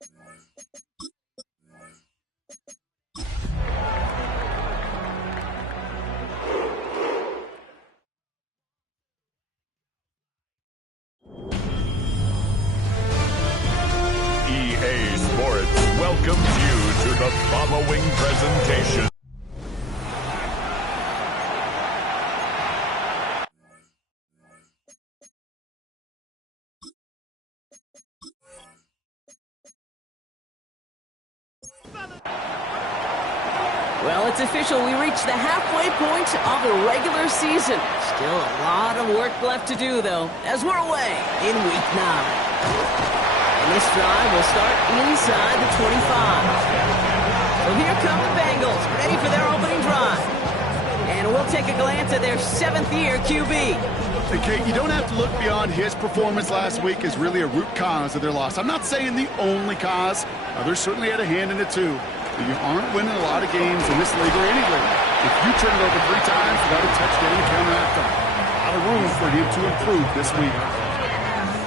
EA Sports welcomes you to the following presentation. Well, it's official. We reached the halfway point of the regular season. Still a lot of work left to do, though, as we're away in Week 9. And this drive will start inside the 25. So here come the Bengals, ready for their opening drive. And we'll take a glance at their 7th-year QB. Hey, Kate, you don't have to look beyond his performance last week as really a root cause of their loss. I'm not saying the only cause. Others certainly had a hand in it, too. But you aren't winning a lot of games in this league or any league if you turn it over 3 times without a touchdown to counteract them. A lot of room for him to improve this week.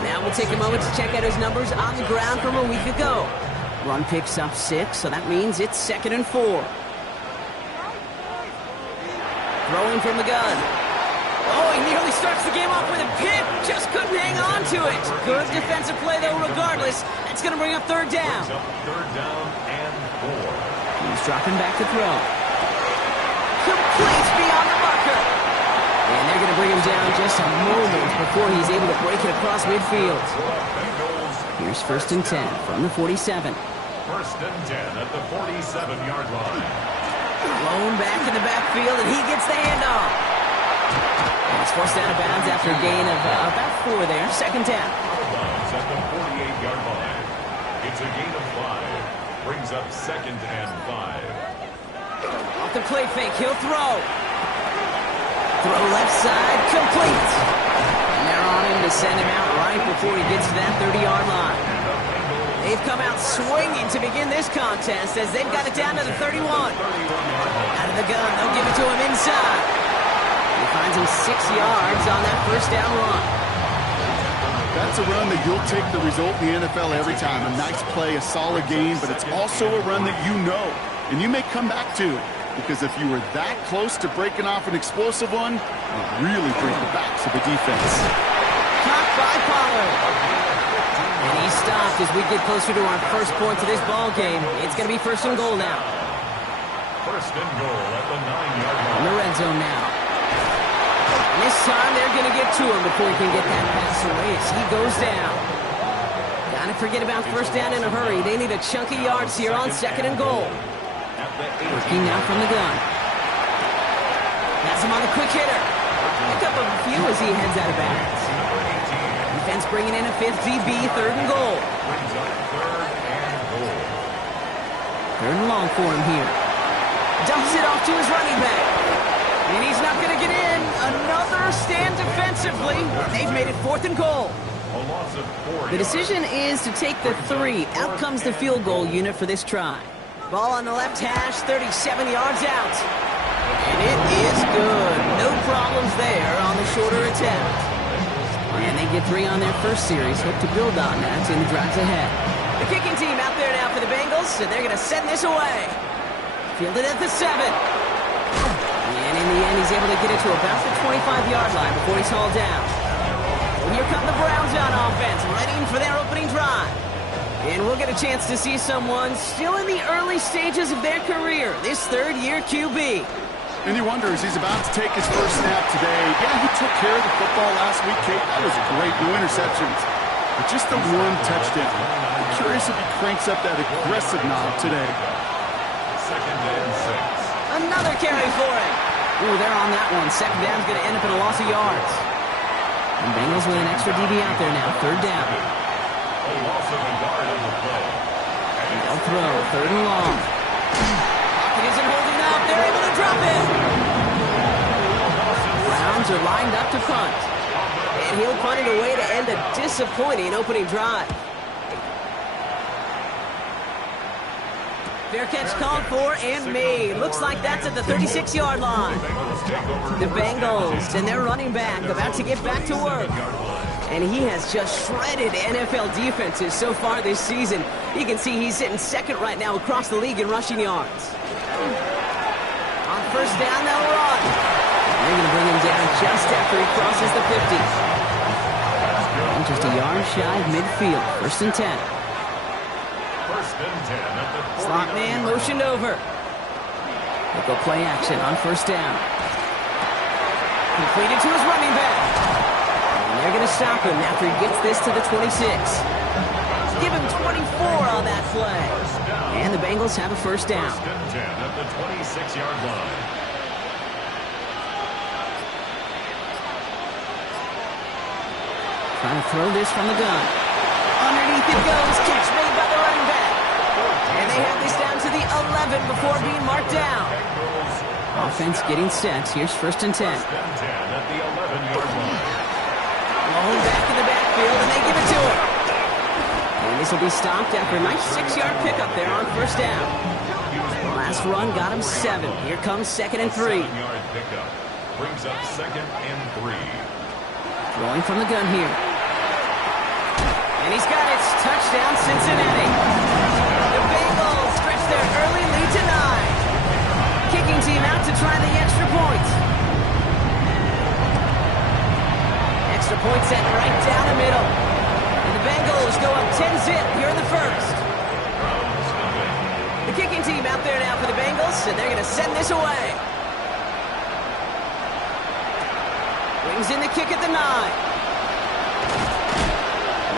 Now we'll take a moment to check out his numbers on the ground from a week ago. Run picks up 6, so that means it's 2nd and 4. Throwing from the gun. Oh, he nearly starts the game off with a pick. Just couldn't hang on to it. Good defensive play, though, regardless. That's going to bring up 3rd down. 3rd down and 4. He's dropping back to throw. Complete beyond the marker. And they're going to bring him down just a moment before he's able to break it across midfield. Here's 1st and 10 from the 47. 1st and 10 at the 47-yard line. Blown back in the backfield, and he gets the handoff. And he's forced out of bounds after a gain of about 4 there. 2nd down. Out of bounds at the 48-yard line. It's a gain of 5. Brings up 2nd and 5. Off the play fake, he'll throw. Throw left side, complete. And they're on him to send him out right before he gets to that 30-yard line. They've come out swinging to begin this contest as they've got it down to the 31. Out of the gun, they'll give it to him inside. He finds him 6 yards on that 1st down run. That's a run that you'll take the result in the NFL every time. A nice play, a solid game, but it's also a run that you know, and you may come back to. Because if you were that close to breaking off an explosive one, it'll really break the backs of the defense. Caught by Pollard. And he stopped as we get closer to our first point to this ball game. It's going to be 1st and goal now. 1st and goal at the 9-yard line. In the red zone now. And this time they're going to get to him before he can get that pass away as he goes down. Gotta forget about 1st down in a hurry. They need a chunk of yards here on 2nd and goal. Working now from the gun. That's him on the quick hitter. Pick up a few as he heads out of bounds. Defense bringing in a 5th DB, 3rd and goal. 3rd and long for him here. Dumps it off to his running back. And he's not going to get in. Another stand defensively. They've made it 4th and goal. The decision is to take the 3. Out comes the field goal unit for this try. Ball on the left hash, 37 yards out. And it is good. No problems there on the shorter attempt. And they get 3 on their first series. Hope to build on that in the drives ahead. The kicking team out there now for the Bengals, and they're going to send this away. Fielded at the 7. And in the end, he's able to get it to about the 25-yard line before he's hauled down. And here come the Browns on offense, ready for their opening drive. And we'll get a chance to see someone still in the early stages of their career, this 3rd-year QB. And you wonder, as he's about to take his first snap today, yeah, he took care of the football last week, Kate. That was great, no interceptions. But just the 1 touchdown. I'm curious if he cranks up that aggressive knob today. 2nd and 6. Another carry for him. Ooh, they're on that one. 2nd down's going to end up in a loss of yards. And Bengals with an extra DB out there now, 3rd down. A loss of a yard on the play. They'll throw, 3rd and long. Pocket isn't holding up. They're able to drop it. Browns are lined up to punt. And he'll punt it away to end a disappointing opening drive. Fair catch called for and made. Looks like that's at the 36-yard line. The Bengals and their running back about to get back to work. And he has just shredded NFL defenses so far this season. You can see he's sitting second right now across the league in rushing yards. On first down, they'll run. They're going to bring him down just after he crosses the 50. And just a yard shy of midfield. First and 10. First and 10 at the 40. Slot man motioned over. They'll go play action on first down. Completed to his running back. And they're going to stop him after he gets this to the 26. Give him 24 on that play. And the Bengals have a first down. First and 10 at the 26-yard line. Trying to throw this from the gun. Underneath it goes. Catch made by the running back. And they have this down to the 11 before being marked down. Offense getting set. Here's first and 10. First and 10 at the 11-yard line. Blown back in the backfield, and they give it to him. And this will be stopped after a nice 6-yard pickup there on first down. Last run got him 7. Here comes second and 3. 7-yard pickup brings up second and 3. Throwing from the gun here. And he's got it. Touchdown, Cincinnati. The Bengals stretch their early lead to 9. Kicking team out to try the extra point. Extra point set right down the middle. And the Bengals go up 10-zip here in the first. The kicking team out there now for the Bengals, and they're going to send this away. Brings in the kick at the 9.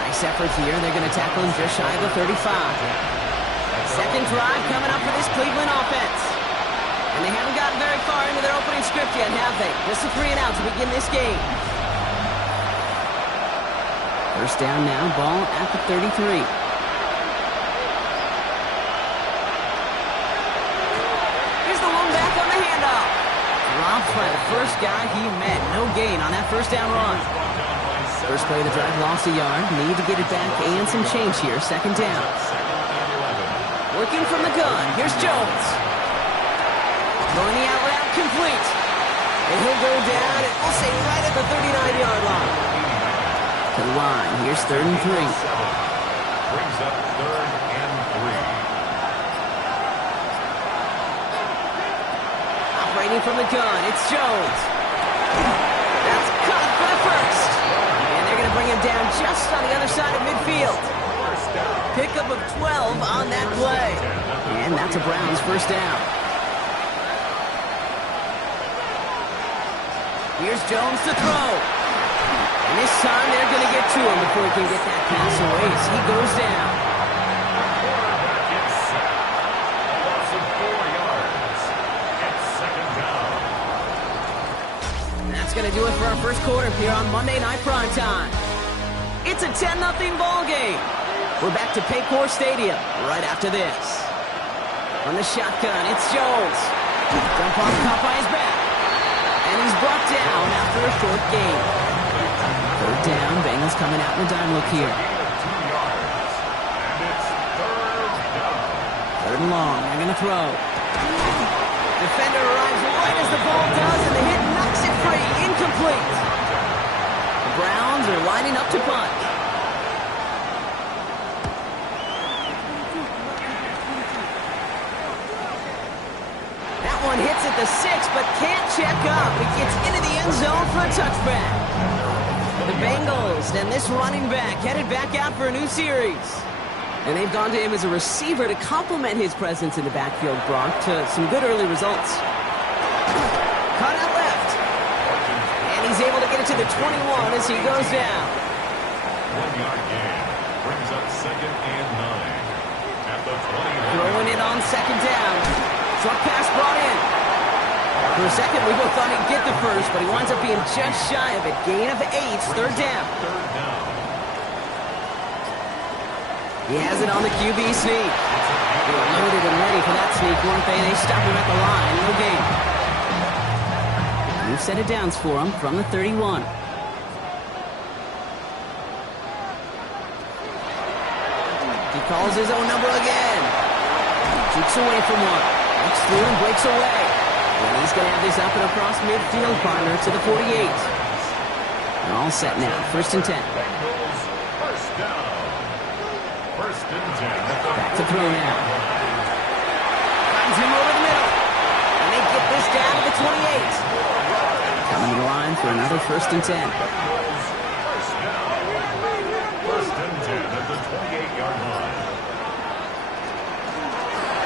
Nice effort here. They're going to tackle him just shy of the 35. Second drive coming up for this Cleveland offense. And they haven't gotten very far into their opening script yet, have they? Just a 3 and out to begin this game. First down now, ball at the 33. Here's the one back on the handoff. Dropped by the first guy he met. No gain on that first down run. First play of the drive lost a yard. Need to get it back and some change here. Second down. Working from the gun. Here's Jones. Throwing the out route complete. And he'll go down, and we'll say right at the 39-yard line. To the line. Here's third and 3. Brings up third and 3. Operating from the gun, it's Jones. That's cut for the first. And they're going to bring him down just on the other side of midfield. Pickup of 12 on that play. And that's a Browns first down. Here's Jones to throw. And this time they're going to get to him before he can get that pass away as he goes down. Quarterback is set. A loss of 4 yards. It's second down. That's going to do it for our first quarter here on Monday Night Primetime. It's a 10-0 ball game. We're back to Paycor Stadium right after this. On the shotgun, it's Jones. Dump off caught by his back. And he's brought down after a short gain. Third down, Bengals coming out in the dime look here. 2 yards. And it's third down. Third and long, they're going to throw. Defender arrives right as the ball does, and the hit knocks it free. Incomplete. The Browns are lining up to punt. That one hits at the 6, but can't check up. It gets into the end zone for a touchback. The Bengals and this running back headed back out for a new series. And they've gone to him as a receiver to complement his presence in the backfield, Brock, to some good early results. Caught out left. And he's able to get it to the 21 as he goes down. 1-yard gain brings up second and 9. At the 20. Throwing it on second down. Short pass brought in. For a second, we both thought he'd get the first, but he winds up being just shy of it. Gain of 8, third down. Third down. He has it on the QB sneak. They were loaded and ready for that sneak, weren't they? They stop him at the line. No gain. New set of downs for him from the 31. He calls his own number again. Shoots away from one. Looks through and breaks away. And he's going to have this up and across midfield, partner, to the 48. They're all set now. 1st and 10. Bengals first down. 1st and 10. Back to throw now. Finds him over the middle. And they get this down to the 28. Coming to the line for another 1st and 10. Bengals first down. 1st and 10 at the 28-yard line.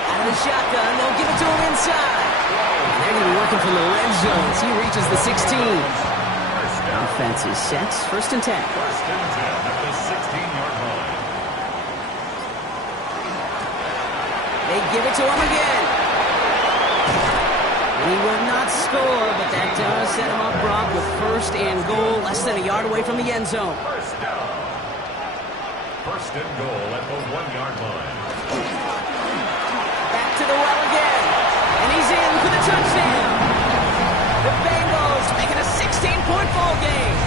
Out of the shotgun, they'll give it to him inside. And they're going to be working from the red zone as he reaches the 16. Offense is set. 1st and 10. 1st and 10 at the 16-yard line. They give it to him again. And he will not score, but that does set him up, Brock, with 1st and goal, less than a yard away from the end zone. First down. 1st and goal at the 1-yard line. Back to the well again. And he's in for the touchdown. The Bengals make it a 16-point ball game.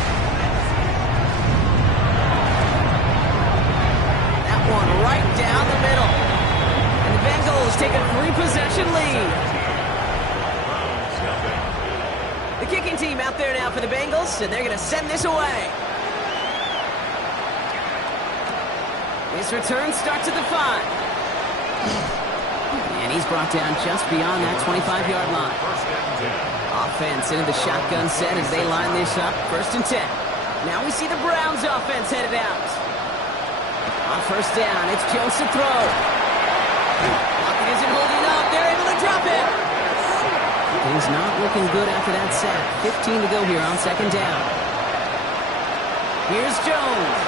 That one right down the middle. And the Bengals take a 3-possession lead. The kicking team out there now for the Bengals, and they're going to send this away. This return starts at the 5. And he's brought down just beyond that 25-yard line. Offense into the shotgun set as they line this up. 1st and 10. Now we see the Browns offense headed out. On 1st down, it's Jones to throw. Pocket isn't holding up. They're able to drop it. Things not looking good after that sack. 15 to go here on 2nd down. Here's Jones.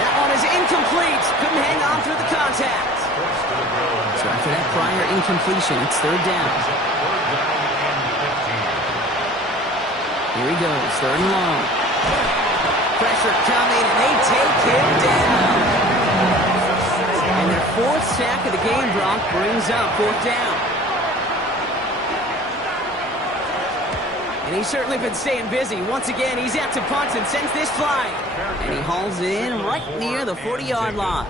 That one is incomplete. Couldn't hang on through the contact. So after that prior incompletion, it's 3rd down. Here he goes, 3rd and long. Pressure coming, and they take him down. And their 4th sack of the game, Brock, brings up 4th down. And he's certainly been staying busy. Once again, he's out to punt and sends this flying. And he hauls it in right near the 40-yard line.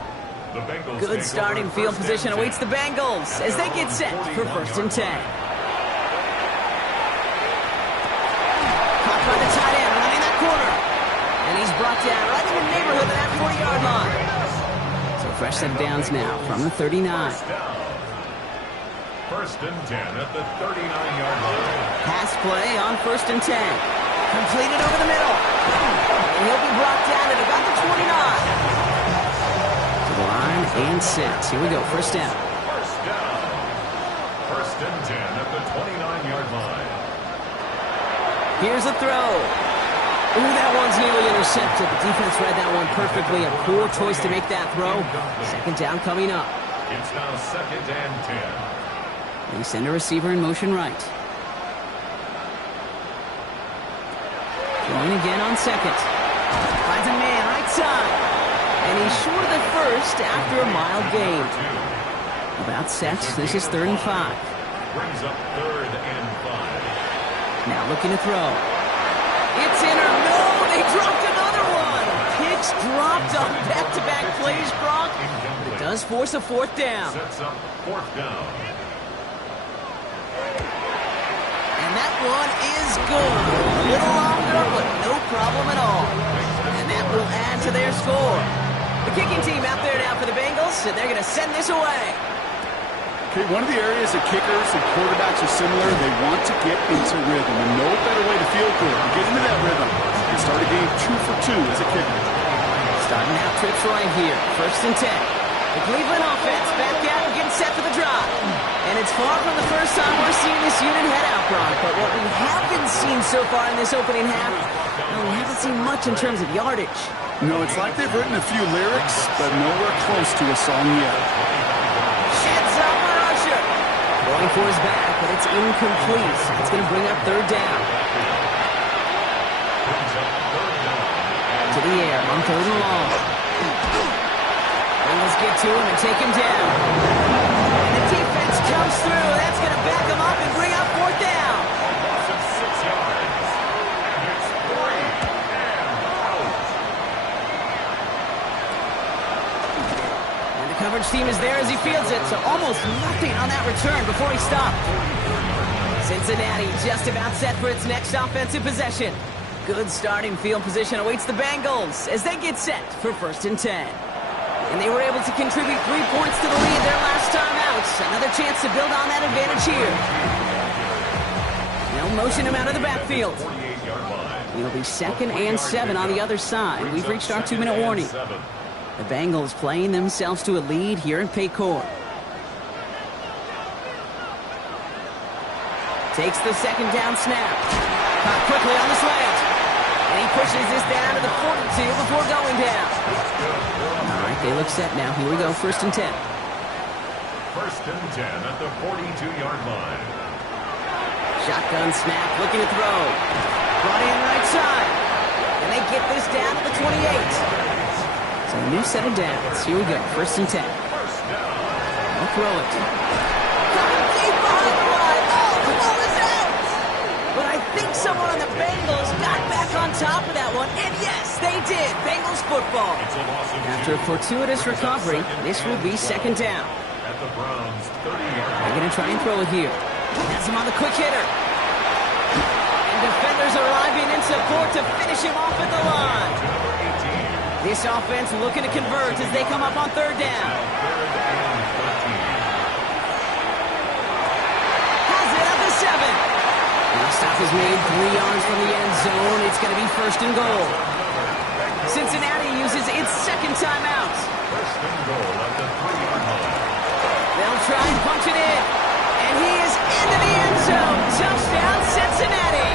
Good starting field position awaits the Bengals as they get set for 1st and 10. Caught by the tight end, running that corner. And he's brought down right in the neighborhood of that 40-yard line. So fresh set of downs now from the 39. 1st and 10 at the 39-yard line. Pass play on 1st and 10. Completed over the middle. And he'll be brought down at about the 29. Line and set. Here we go. 1st down. 1st down. 1st and 10 at the 29-yard line. Here's a throw. Ooh, that one's nearly intercepted. The defense read that one perfectly. A poor choice to make that throw. 2nd down coming up. It's now 2nd and 10. They send a receiver in motion right. Going again on 2nd. Finds a man right side. And he's short of the 1st after a mild gain. About set. This is 3rd and 5. Brings up 3rd and 5. Now looking to throw. It's in or no. They dropped another one. Picks dropped on back-to-back plays, Brock. But it does force a 4th down. Sets up 4th down. And that one is good. A little longer, but no problem at all. And that will add to their score. The kicking team out there now for the Bengals, and they're going to send this away. Okay, one of the areas that kickers and quarterbacks are similar, they want to get into rhythm, and no better way to feel good to get into that rhythm and start a game 2 for 2 as a kicker. Starting out trips right here, 1st and 10. The Cleveland offense back out and getting set for the drive. And it's far from the first time we're seeing this unit head out, Brock, but what we haven't seen so far in this opening half, we haven't seen much in terms of yardage. No, it's like they've written a few lyrics, but nowhere close to a song yet. Sheds up for Usher. Going for his back, but it's incomplete. It's going to bring up 3rd down. To the air on 3rd and long. Bengals get to him and take him down. And the defense comes through. That's going to back him up and bring up 4th down. 6 yards. And it's 3 and out. And the coverage team is there as he fields it, so almost nothing on that return before he stopped. Cincinnati just about set for its next offensive possession. Good starting field position awaits the Bengals as they get set for 1st and 10. And they were able to contribute 3 points to the lead their last time out. Another chance to build on that advantage here. They'll motion him out of the backfield. It'll be 2nd and 7 on the other side. We've reached our 2-minute warning. The Bengals playing themselves to a lead here in Paycor. Takes the 2nd down snap. Caught quickly on the slant. And he pushes this down to the 42 before going down. All right, they look set now. Here we go, 1st and 10. 1st and 10 at the 42-yard line. Shotgun snap, looking to throw. Brought in right side. And they get this down to the 28. So a new set of downs. Here we go, 1st and 10. They'll throw it. Coming deep behind the line. Oh, the ball is out. But I think someone on the Bengals got back on top of that one. And yes, they did. Bengals football. After a fortuitous recovery, this will be 2nd down. At the Browns' 30-yard line. They're going to try and throw it here. Has him on the quick hitter. And defenders arriving in support to finish him off at the line. This offense looking to convert as they come up on 3rd down. Has it at the 7. And the stop is made 3 yards from the end zone. It's going to be 1st and goal. Cincinnati uses its 2nd timeout. 1st and goal at the 3-yard line. They'll try and punch it in. And he is into the end zone. Touchdown, Cincinnati.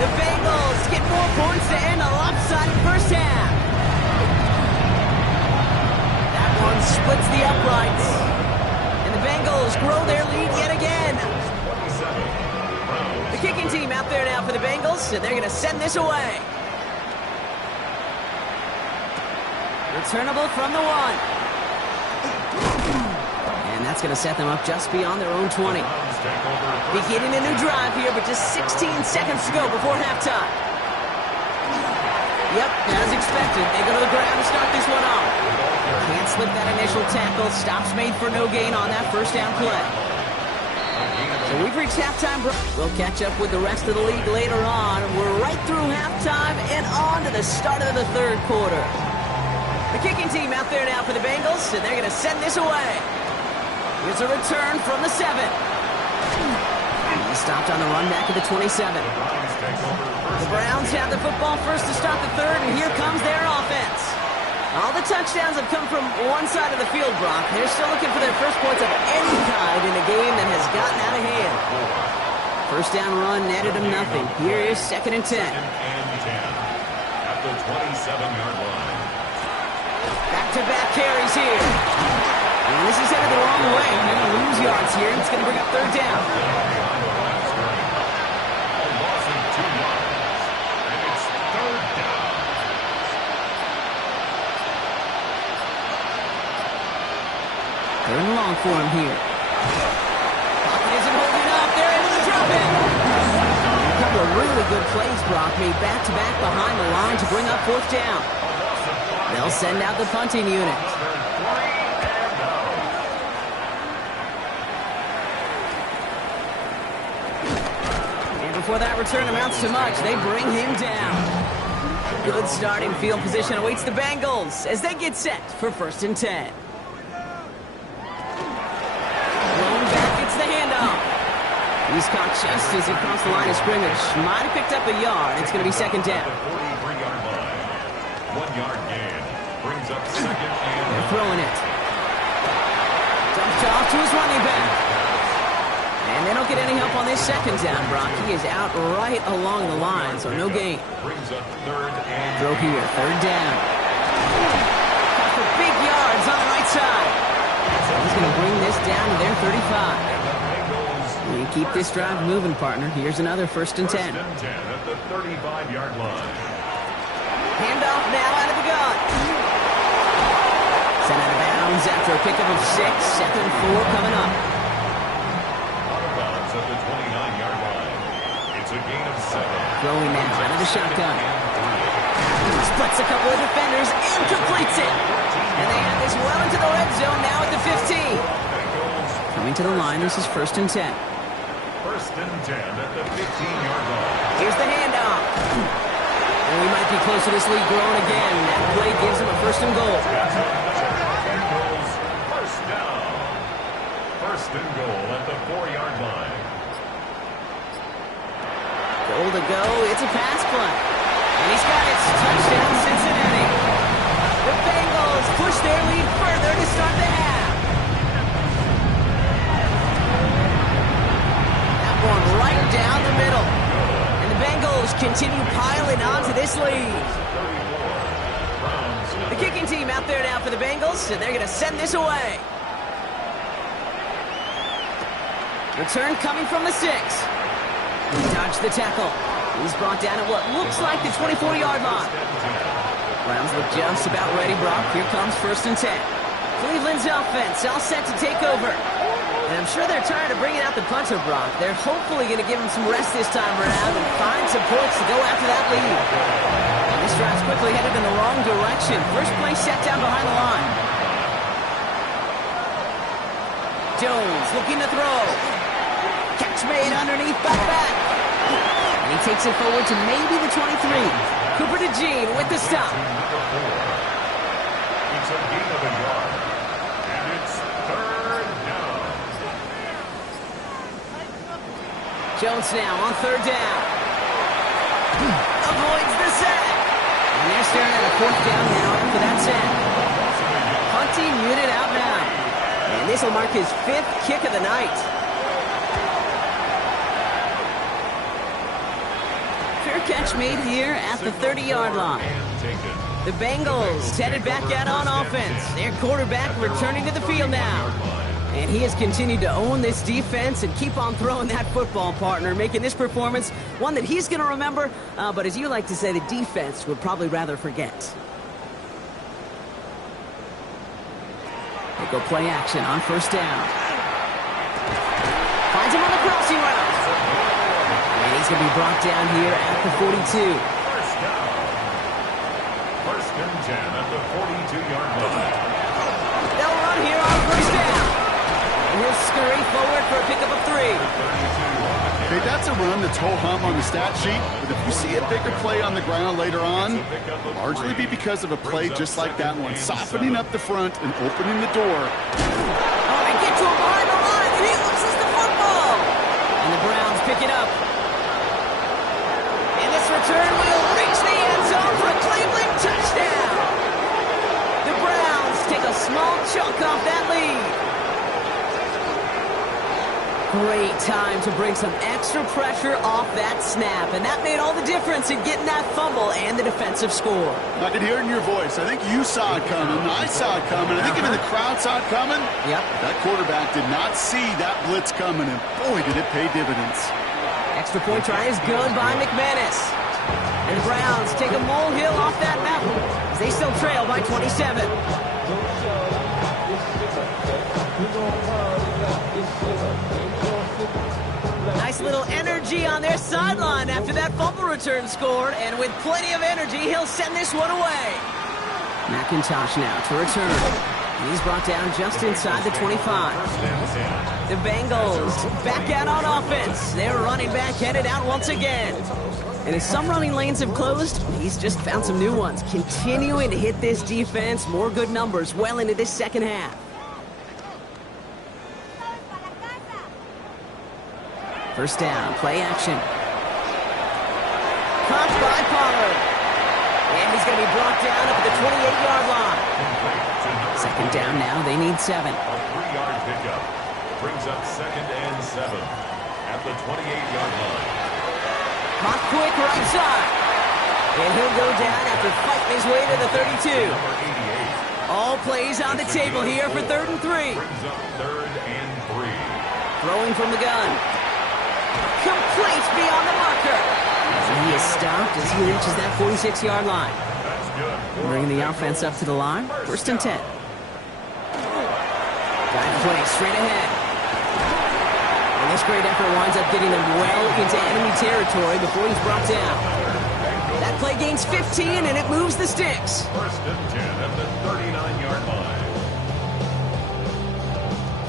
The Bengals get more points to end a lopsided 1st half. That one splits the uprights. And the Bengals grow their lead yet again. The kicking team out there now for the Bengals, and they're going to send this away. Returnable from the 1. And that's going to set them up just beyond their own 20. Beginning a new drive here, but just 16 seconds to go before halftime. Yep, as expected, they go to the ground to start this one off. Can't slip that initial tackle. Stops made for no gain on that 1st down play. So we've reached halftime. We'll catch up with the rest of the league later on. We're right through halftime and on to the start of the 3rd quarter. The kicking team out there now for the Bengals, and they're going to send this away. Here's a return from the 7. He stopped on the run back at the 27. The Browns have the football first to start the 3rd, and here comes their offense. All the touchdowns have come from one side of the field, Brock. They're still looking for their first points of any kind in a game that has gotten out of hand. 1st down run netted them nothing. Here is 2nd and 10. 2nd and 10 at the 27-yard line. Back-to-back carries here. And this is headed the wrong way. They're going to lose yards here, and it's going to bring up 3rd down. A loss of 2 yards. And it's 3rd down. 3rd and long for him here. Pocket isn't holding up. They're able to drop it. A couple of really good plays, Brock, made back-to-back behind the line to bring up 4th down. They'll send out the punting unit. And before that return amounts to much, they bring him down. Good starting field position awaits the Bengals as they get set for 1st and 10. Blown back, it's the handoff. He's caught just as he crossed the line of scrimmage. Might have picked up a yard. It's going to be 2nd down. 43-yard line. 1-yard gain. Brings up 2nd and They're throwing it. Dumped off to his running back. And they don't get any help on this 2nd down, Brock. He is out right along the line, so no gain. brings up 3rd and Throw here, 3rd down. Got for big yards on the right side. So he's going to bring this down to their 35. You keep this drive moving, partner. Here's another 1st and 10. 1st and 10 at the 35-yard line. Handoff now out of the gun. Sent out of bounds after a pickup of 6. 2nd and 4 coming up. Out of bounds at the 29-yard line. It's a gain of 7. Throwing now out of the shotgun. Splits a couple of defenders and completes it. And they have this well into the red zone now at the 15. Coming to the line, this is 1st and 10. 1st and 10 at the 15-yard line. Here's the handoff. And we might be close to this lead growing again. That play gives them a 1st and goal. Bengals first down. 1st and goal at the 4-yard line. Goal to go. It's a pass play. And he's got it. Touchdown, Cincinnati. The Bengals push their lead further to start the half. That one right down the middle. And the Bengals continue piling on to this lead. The kicking team out there now for the Bengals, and they're going to send this away. Return coming from the 6. Dodged the tackle. He's brought down at what looks like the 24-yard line. Browns look just about ready, Brock. Here comes 1st and 10. Cleveland's offense all set to take over. And I'm sure they're tired of bringing out the punter, Brock. They're hopefully going to give him some rest this time around and find some points to go after that lead. And this drive's quickly headed in the wrong direction. First play set down behind the line. Jones looking to throw. Catch made underneath, back. And he takes it forward to maybe the 23. Cooper to Gene with the stop. It's a gain of a yard. And it's 3rd down. Jones now on 3rd down. Avoids the sack. And they're staring at a 4th down now after that sack. Hunting unit out now. And this will mark his 5th kick of the night. Fair catch made here at the 30-yard line. The Bengals headed back out on offense. Their quarterback returning to the field now. And he has continued to own this defense and keep on throwing that football, partner, making this performance one that he's going to remember, but as you like to say, the defense would probably rather forget. They go play action on 1st down. Finds him on the crossing route. And he's going to be brought down here at the 42. 1st down. 1st and 10 at the 42-yard line. They'll run here on 1st down. And he'll scurry forward for a pickup of 3. Okay, that's a run that's ho-hum on the stat sheet, but if you see a bigger play on the ground later on, it'll largely be because of a play just like that one, softening up the front and opening the door. Oh, they get to him behind the line, and he loses the football. And the Browns pick it up. And this return will reach the end zone for a Cleveland touchdown. The Browns take a small chunk off that lead. Great time to bring some extra pressure off that snap, and that made all the difference in getting that fumble and the defensive score. I could hear it in your voice. I think you saw it coming. I saw it coming. I think even the crowd saw it coming. Yep. That quarterback did not see that blitz coming, and boy, did it pay dividends. Extra point try is good by McManus. And the Browns take a molehill off that mountain as they still trail by 27. Nice little energy on their sideline after that fumble return scored, and with plenty of energy, he'll send this one away. McIntosh now to return. He's brought down just inside the 25. The Bengals back out on offense. Their running back headed out once again. And as some running lanes have closed, he's just found some new ones, continuing to hit this defense. More good numbers well into this second half. First down, play action. Caught by Pollard. And he's going to be brought down up at the 28-yard line. Second down now, they need 7. A 3-yard pickup brings up 2nd and 7 at the 28-yard line. Hot quick right side. And he'll go down after fighting his way to the 32. Number 88. All plays on the table here for 3rd and 3. Brings up 3rd and 3. Throwing from the gun. Complete beyond the marker. And he is stopped as he reaches that 46-yard line. That's good. Bringing the offense up to the line. 1st and 10. Drive play straight ahead. And this great effort winds up getting them well into enemy territory before he's brought down. That play gains 15, and it moves the sticks. 1st and 10 at the 39-yard line.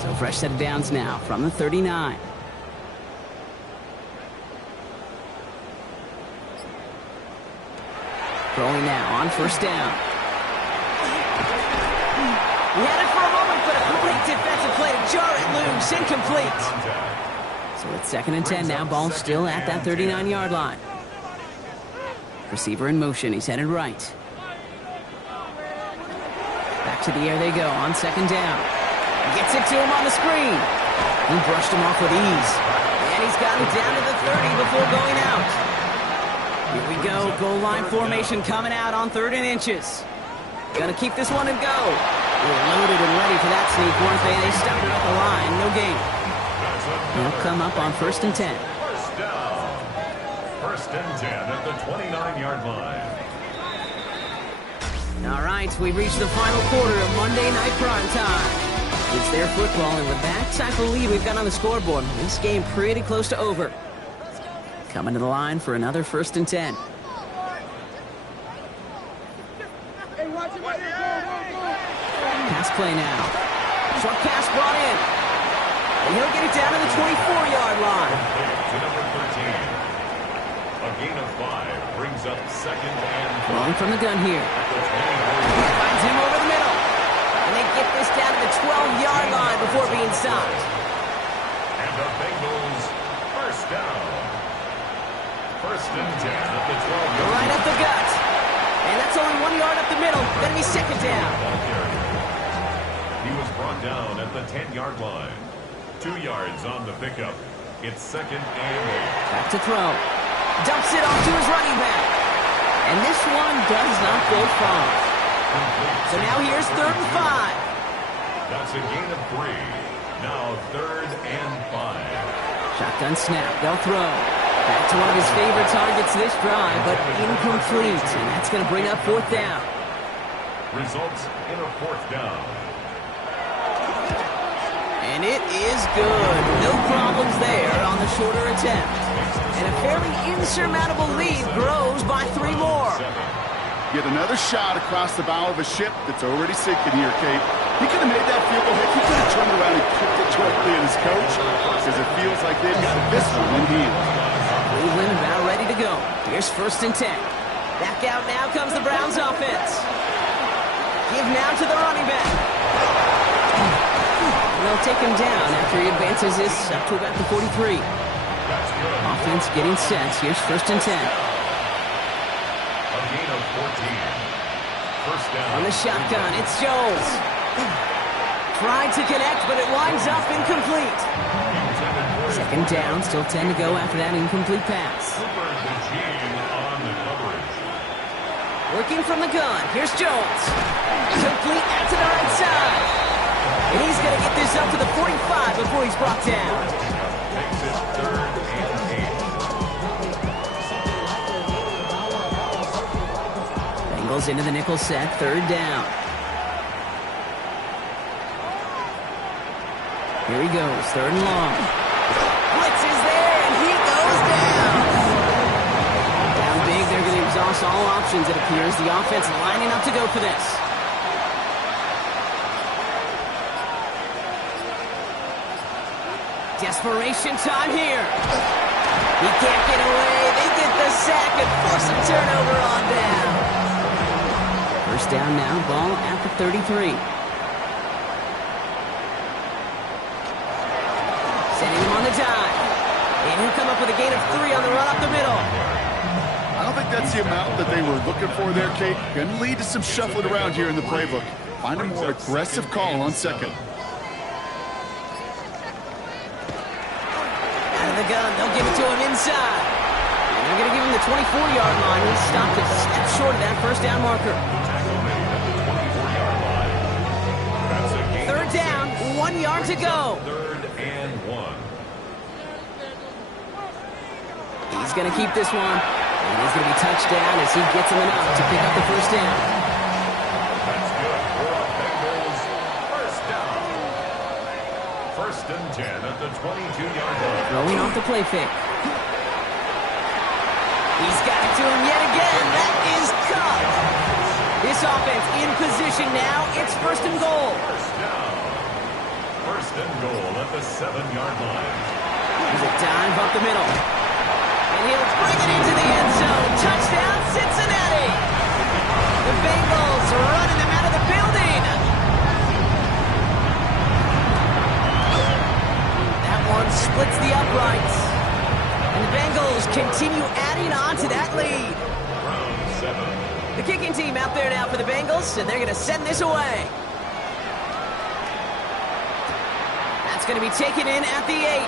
So fresh set of downs now from the 39. Throwing now on first down. He had it for a moment, but a great defensive play to jar it loose. Incomplete. So it's 2nd and 10 now. Ball still at that 39-yard line. Receiver in motion. He's headed right. Back to the air they go on 2nd down. Gets it to him on the screen. He brushed him off with ease. And he's got him down to the 30 before going out. Here we go. Goal line formation coming out on 3rd and inches. Gonna keep this one and go. They were loaded and ready for that sneak, weren't they? They stopped it at the line. No gain. They'll come up on 1st and 10. First down. 1st and 10 at the 29-yard line. All right, we've reached the final quarter of Monday Night Prime Time. It's their football, and with that type of lead we've got on the scoreboard, this game pretty close to over. Coming to the line for another 1st and 10. Pass play now. Short pass brought in. And he'll get it down to the 24-yard line. To number 13. A gain of 5 brings up 2nd and 5. Throwing from the gun here. Finds him over the middle. And they get this down to the 12-yard line before being stopped. And the Bengals first down. 1st and 10 at the 12-yard line. Right up the gut. And that's only 1 yard up the middle. Gonna be 2nd down. He was brought down at the 10-yard line. 2 yards on the pickup. It's 2nd and 8. Back to throw. Dumps it off to his running back. And this one does not go far. So now here's 3rd and 5. That's a gain of 3. Now 3rd and 5. Shotgun snap. They'll throw. Back to one of his favorite targets this drive, but incomplete. And that's going to bring up 4th down. Results in a 4th down. And it is good. No problems there on the shorter attempt. And a fairly insurmountable lead grows by 3 more. Get another shot across the bow of a ship that's already sinking here, Kate. He could have made that field goal hit. He could have turned around and kicked it directly at his coach, because it feels like they've got this one in hand. Cleveland about ready to go. Here's 1st and 10. Back out now comes the Browns offense. Give now to the running back. And they'll take him down after he advances this up to about the 43. Offense getting set. Here's 1st and 10. A gain of 14. First down. On the shotgun, it's Jones. Tried to connect, but it winds up incomplete. 2nd down, still 10 to go after that incomplete pass. On the coverage. Working from the gun, here's Jones. Complete out to the right side. And he's going to get this up to the 45 before he's brought down. Takes it 3rd and 8. Bengals into the nickel set, 3rd down. Here he goes, 3rd and long. Blitz is there, and he goes down. Down big, they're going to exhaust all options, it appears. The offense lining up to go for this. Desperation time here. He can't get away. They get the sack and force a turnover on down. First down now, ball at the 33. Setting him on the dive. And he'll come up with a gain of 3 on the run up the middle. I don't think that's the amount that they were looking for there, Kate. Going to lead to some shuffling around here in the playbook. Find a more aggressive call on 2nd. Out of the gun, they'll give it to him inside. And they're going to give him the 24-yard line. He stopped a step short of that first down marker. 3rd down, 1 yard to go. 3rd and 1. He's going to keep this one. And he's going to be touched down as he gets him enough to pick up the first down. That's good for the Bengals. First down. 1st and 10 at the 22-yard line. Throwing off the play fake. He's got it to him yet again. That is caught. This offense in position now. It's 1st and goal. First down. 1st and goal at the 7-yard line. Here's a dive up the middle. And he'll bring it into the end zone. Touchdown, Cincinnati. The Bengals are running them out of the building. That one splits the uprights. And the Bengals continue adding on to that lead. The kicking team out there now for the Bengals, and they're going to send this away. That's going to be taken in at the 8.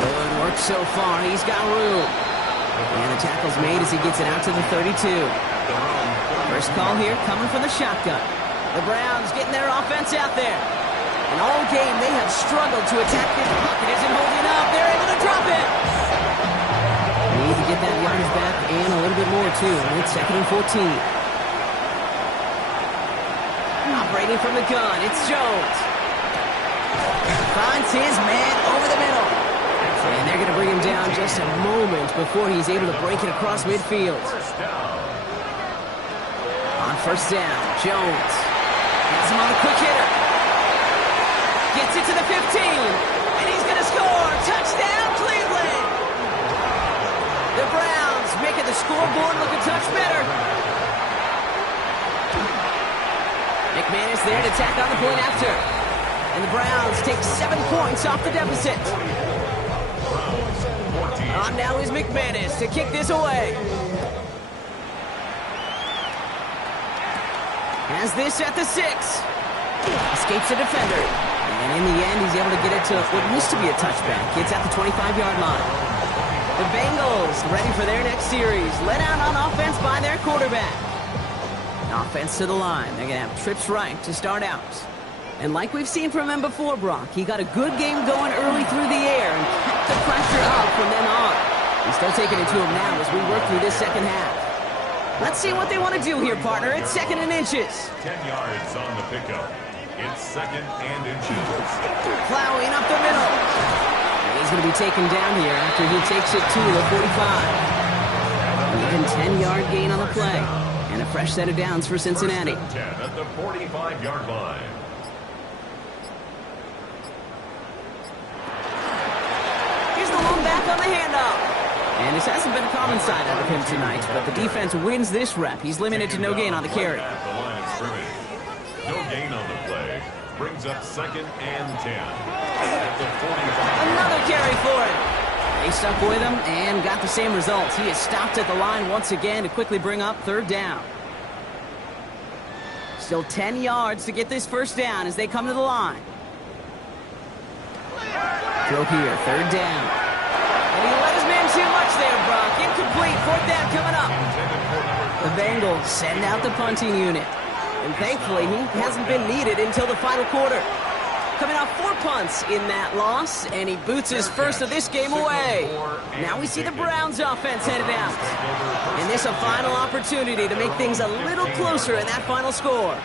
Good work so far. He's got room. And the tackle's made as he gets it out to the 32. First call here coming from the shotgun. The Browns getting their offense out there. And all game they have struggled to attack this pocket. Isn't holding up. They're able to drop it. Need to get that yardage back and a little bit more, too. And it's 2nd and 14. Operating from the gun, it's Jones. Finds his man over the middle. And they're going to bring him down just a moment before he's able to break it across midfield. On first down, Jones has him on the quick hitter. Gets it to the 15. And he's going to score. Touchdown, Cleveland. The Browns making the scoreboard look a touch better. McManus there to tack on the point after. And the Browns take 7 points off the deficit. On now is McManus to kick this away. Has this at the 6. Escapes a defender. And in the end, he's able to get it to what used to be a touchback. It's at the 25-yard line. The Bengals ready for their next series. Let out on offense by their quarterback. Offense to the line. They're going to have trips right to start out. And like we've seen from him before, Brock, he got a good game going early through the air and kept the pressure up from then on. He's still taking it to him now as we work through this second half. Let's see what they want to do here, partner. It's 2nd and inches. 10 yards on the pickup. It's 2nd and inches. Plowing up the middle. And he's going to be taken down here after he takes it to the 45. Even 10-yard gain on the play. And a fresh set of downs for Cincinnati. 10 at the 45-yard line. Here's the lone back on the handoff. And this hasn't been a common side out of him tonight, but the defense wins this rep. He's limited to no gain on the carry. At the line of scrimmage. No gain on the play. Brings up 2nd and 10. At the 45. Another carry for him. They stuck with him and got the same results. He is stopped at the line once again to quickly bring up 3rd down. Still 10 yards to get this first down as they come to the line. Throw here, 3rd down. And he let his man too much there, Brock. Incomplete, 4th down coming up. The Bengals send out the punting unit. And thankfully, he hasn't been needed until the final quarter. Coming off 4 punts in that loss, and he boots his first of this game away. Now we see the Browns offense headed out. And this a final opportunity to make things a little closer in that final score.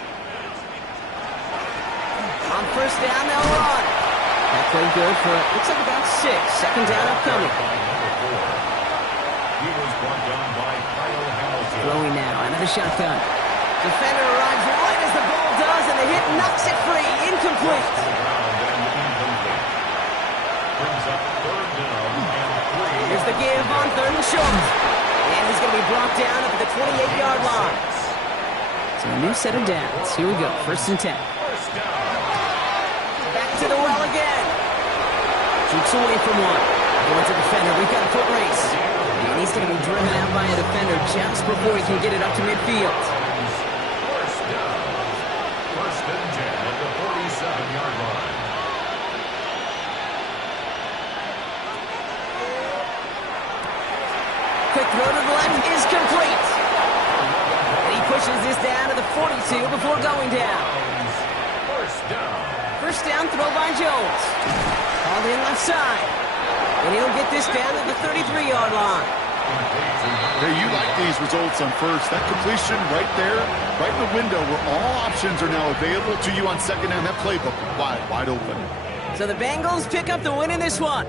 On first down, they'll run. That played good for, looks like about 6. 2nd down upcoming. He was brought down by Kyle Hamilton. Throwing now, another shotgun. Defender arrives right as the ball does, and the hit knocks it free. Incomplete. Brings up 3rd down and 3. Here's the give on 3rd and short. And he's going to be brought down up at the 28-yard line. So a new set of downs. Here we go, 1st and 10. Back to the well again. Keeps away from one. Going to defender. We've got a foot race. And he's going to be driven out by a defender just before he can get it up to midfield. First down. 1st and 10 at the 47-yard line. Quick throw to the left is complete. And he pushes this down to the 42 before going down. First down. First down throw by Jones. Called in left side. And he'll get this down to the 33-yard line. Hey, you like these results on first. That completion right there, right in the window where all options are now available to you on 2nd down. That playbook wide open. So the Bengals pick up the win in this one.